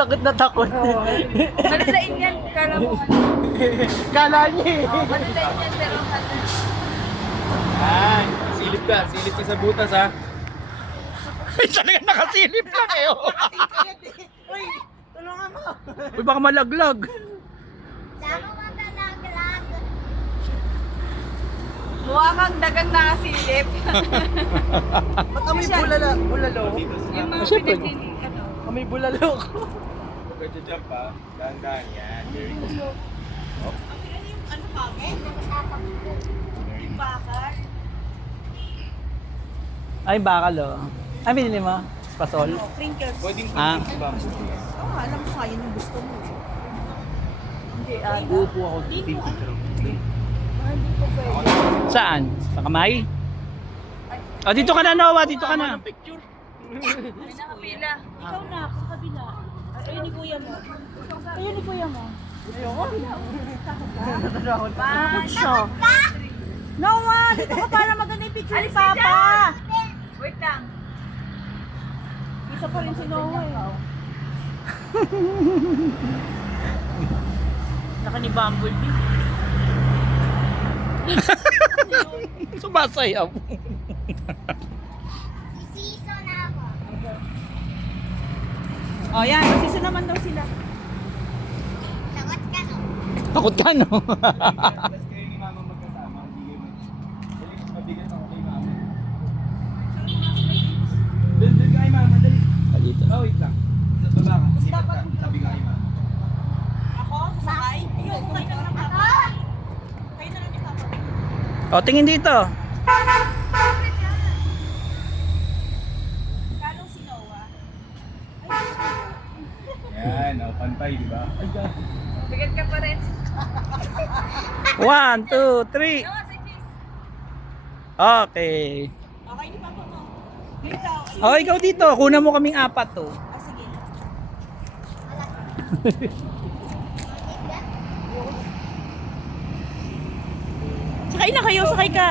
takot na takot. Malalain yan. Kala mo. Kala niya eh. Malalain yan pero Ay, silip ka sa butas ha. Ay, talaga nakasilip lang eh. Oh. Uy, tulungan mo. Uy, baka malaglag. mukha kang dagang nakasilip. Ba't kami bulalo? Yung mga Siyempre. pinaglilikan. Kami bulalo. Huwag ka jump ha. Dahan-dahan yan. Very good. Ano kami? Yung bakal. Ay, bakal oh. Ay, binili mo? Pasol? Crinkles. Pwedeng Ah. ba? Oo, alam ko kaya yung gusto mo. Hindi, Uupo ako dito. Hindi ko pwede. Saan? Sa kamay? Oh, dito ka na, Noah. Dito ka na. May nakapila. Ikaw na, sa kabila. Ayun ni kuya mo. Ayun ni kuya mo. Ayoko. Takot siya. Noah, dito ka para maganda yung picture ni Papa. Wait lang. Isa pa rin si Noah eh. Naka ni Bumblebee. Sumasayaw. Oh, yan. Masisa naman daw sila. Takot ka, no? Tapos kayo ni mama magkasama. Hindi kayo mas mabigat ako kay mama. Doon ka kay mama. Dali. Dito. Oh, wait lang. Nababa ka. Sipat ka. Tabi ka kay mama. Ako? Sasakay? Ayun, kayo na lang Papa. Kayo na lang ni Papa. O, tingin dito. Kalong si Noah. Yan. Oh, pantay, di ba? Ay, God. Bigat ka pa rin. 1, 2, 3. Noah, say cheese. Okay. Okay, ni Papa mo. Wait lang. O, ikaw dito. Kunan mo kaming apat to. Ah, sige. Sakay na kayo, sakay ka.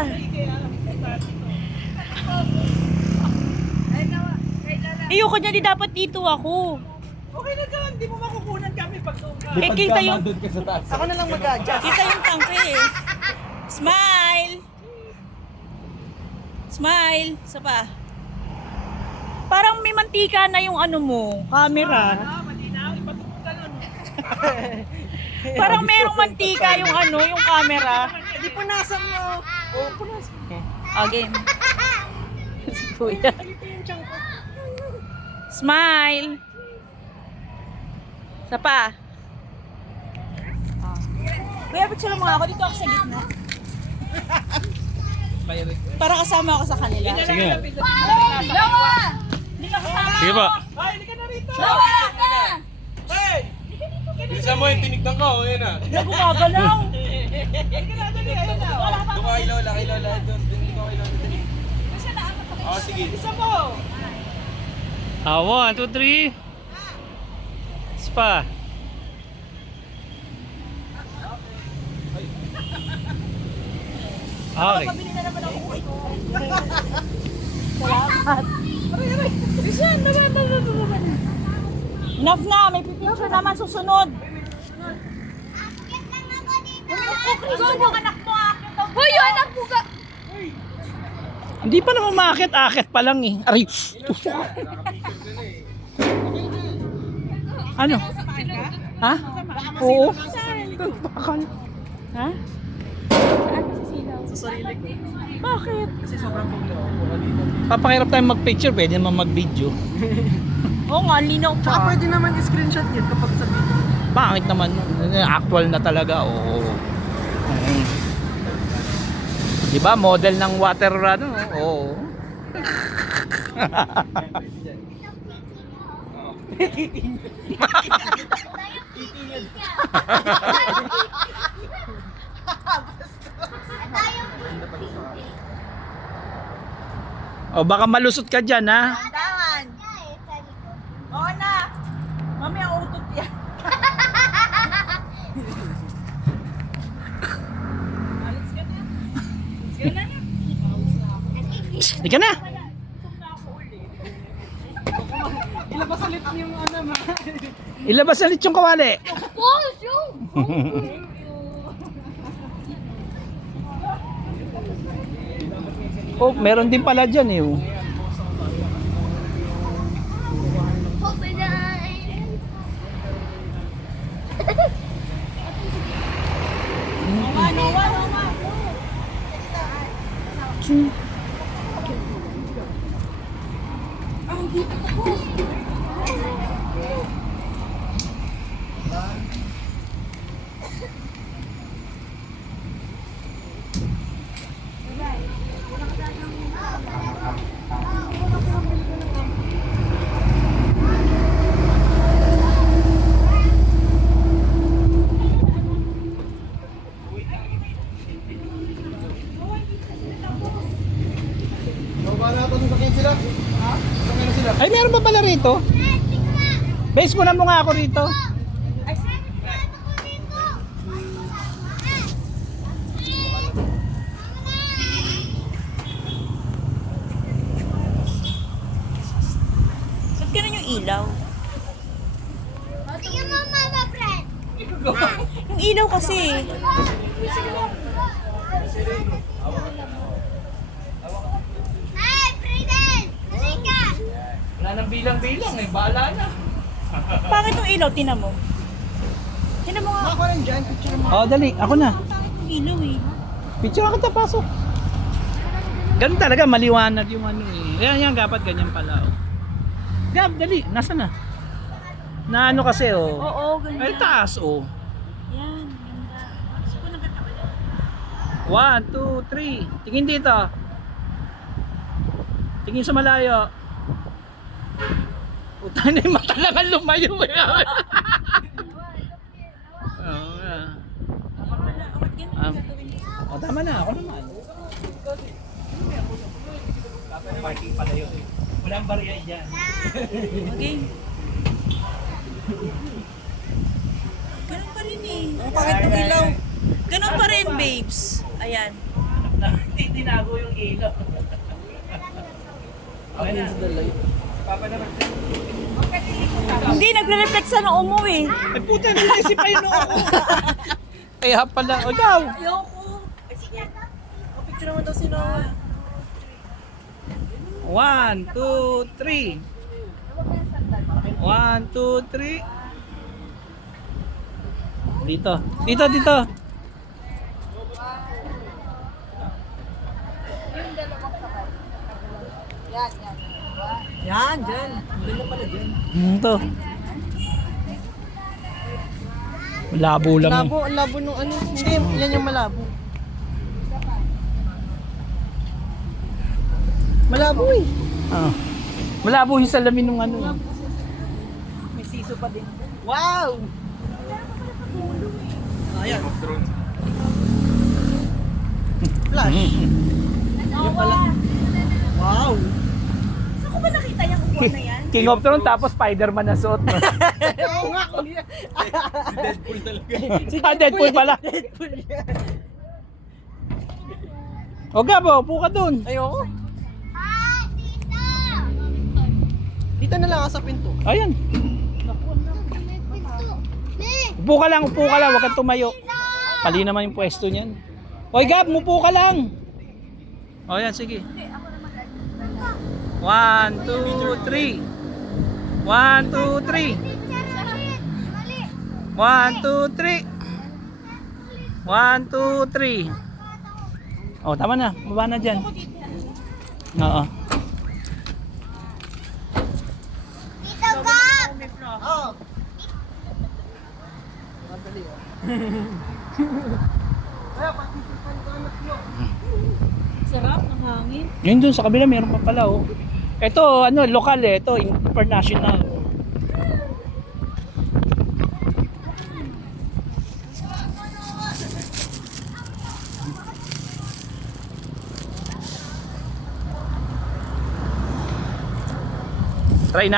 Ay, Noah. Kailan? Ayoko niya, di dapat dito ako. Okay na dyan. Hindi mo makukunan kami pag doon ka. Eh, kita yung... Doon ka sa taas. Ako na lang mag-adjust. Kita yung tangke eh. Smile! Smile! Isa pa. Parang may mantika na yung ano mo, camera. Ah, malinaw. Ipatungo ka nun. Parang merong mantika yung ano, yung camera. Hindi punasan mo. Oo, punasan. Again. Si Kuya. Ito yung tiyan ko. Smile! Isa pa. Kuya, picture mo nga ako. Dito ako sa gitna. Para kasama ako sa kanila. Sige. Noah! Hindi ka kasama Sige po. Ay, hindi ka na rito. Noah! Hey! Bisa mo yung tinignan ko. Yan na. Hindi gumagalaw. Hindi ka na, dali. Ayun na. Wala pa. Doon ka kay Lola. Kay Lola. Doon ka kay Lola. Dali. Kasi naamat ako. Oh, sige. Isa mo. 1, 2, 3. Spa. Okay. Pabili na naman ako ito. Salamat. Aray. Isa, naman. Enough na, may pipicture naman susunod. Ikaw yung anak mo. Hoy, yung anak mo ka. Hindi pa naman maakit-akit pa lang eh. Aray, tusok. Ano? Ha? Oo. Bakal. Ha? Sa sarili ko. Bakit? Kasi sobrang paglo. Papakirap tayo mag-picture, pwede naman mag-video. Oo nga, linaw Tsaka pa. pwede naman i-screenshot yun kapag sa video. Pangit naman. Actual na talaga, oo. Diba, model ng water ano? Oo. O baka malusot ka dyan, ha? Tangan. Oo na. Mami, ang utot yan. Alis ka na. Alis ka na. Hindi ka na. Ilabas ulit yung ano ma. Ilabas ulit yung kawali. Balls, yung. Oh, meron din pala dyan eh. Oh. Open the eye. Ay, meron pa pala rito? Base mo na mo nga ako rito. Ba't ganun yung ilaw? Tingnan mo, mama, friend. Yung ilaw kasi. Hey, Priden! Halika! Wala nang bilang-bilang eh, bahala na. Pangit yung ilaw, tinan mo. Tinan mo nga. Ako rin dyan, picture mo. Oh, dali, ako na. Pangit yung ilaw eh. Picture ako ta pasok. Ganun talaga, maliwanag yung ano eh. Yan, dapat ganyan pala. Oh. Gab, dali, nasa na? Na ano kasi oh. Oo, ganyan. Ay, taas oh. Yan, ganda. Gusto ko nakatawa yan. 1, 2, 3. Tingin dito. Tingin sa malayo. Puta na yung mata lang ang lumayo eh. Oo nga. Oh, tama na, ako naman. Parking pala yun eh. Walang bariya dyan. Okay. Ganun pa rin eh. Ang pangit ng ilaw. Ganun pa rin, babes. Ayan. Tinago yung ilaw. Okay na. Papa naman. Hindi, nagre-reflect sa noo mo eh. Ay puta, naisip pa yun ako. Kaya pala, o ikaw. Ayoko. O, picture naman daw si Noah. 1, 2, 3. 1, 2, 3. Dito. Dito. Yan, dyan. Ganda pala dyan. To. Malabo lang. Labo, ang labo nung ano. Hindi, yan yung malabo. Malabo eh. Ah. Malabo yung salamin ng ano. May siso pa din. Wow! Ayan. Flash. Yan pala. Wow! Saan ko ba nakita yung upuan na yan? King of Thrones tapos Spider-Man na suot. Oo nga. Deadpool talaga. Deadpool pala. Deadpool yan. O Gabo, upo ka dun. Ayoko. Hi, tita! Dito na lang ako sa pinto. Ayan. May pinto. May! Upo ka lang, huwag kang tumayo. Pali naman yung pwesto niyan. Oy Gab, upo ka lang. O yan, sige. 1, 2, 3. 1, 2, 3. 1, 2, 3. Mali! 1, 2, 3. 1, 2, 3. Oh, tama na. Baba na dyan. Oo. Tito Gab! Oh. Madali oh. Kaya patitipan ko anak nyo. Sarap ng hangin. Yun dun sa kabila, meron pa pala oh. Ito, ano, lokal eh. Ito, international. Try na.